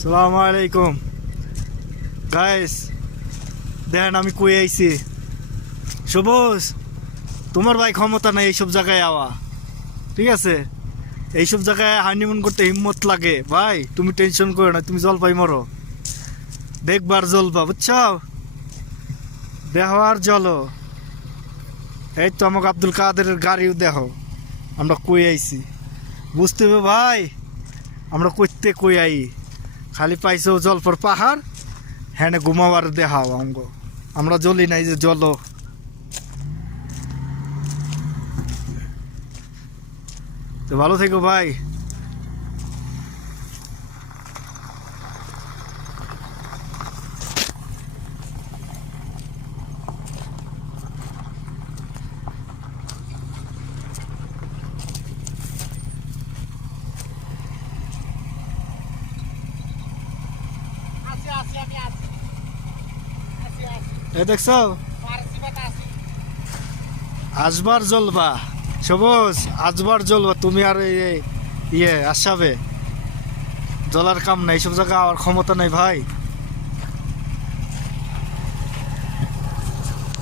সালামু আলাইকুম গাইস, দেখেন আমি কই আইছি। সবুজ, তোমার ভাই ক্ষমতা নাই এইসব জায়গায় আওয়া, ঠিক আছে? এইসব জায়গায় হানিমুন করতে হিম্মত লাগে ভাই। তুমি টেনশন করো না, তুমি জলপাই মরো, দেখবার জলবা, বুঝছো? দেহ আর জলো। এই তো আমাকে আব্দুল কাদেরের গাড়িও দেখো, আমরা কই আইছি বুঝতে হবে ভাই। আমরা কইতে কই আই, খালি পাইছো জলপর পাহাড়, হ্যাঁ ঘুমাবার দেখাও অঙ্গ। আমরা জ্বলি নাই যে জলো। তো ভালো থেকো ভাই। এ দেখছো, আসবার জ্বলবা সবুজ, আসবার জ্বলবা তুমি। আর ইয়ে আসাবে জ্বলার কাম নাই, এইসব জায়গা আর ক্ষমতা নাই ভাই।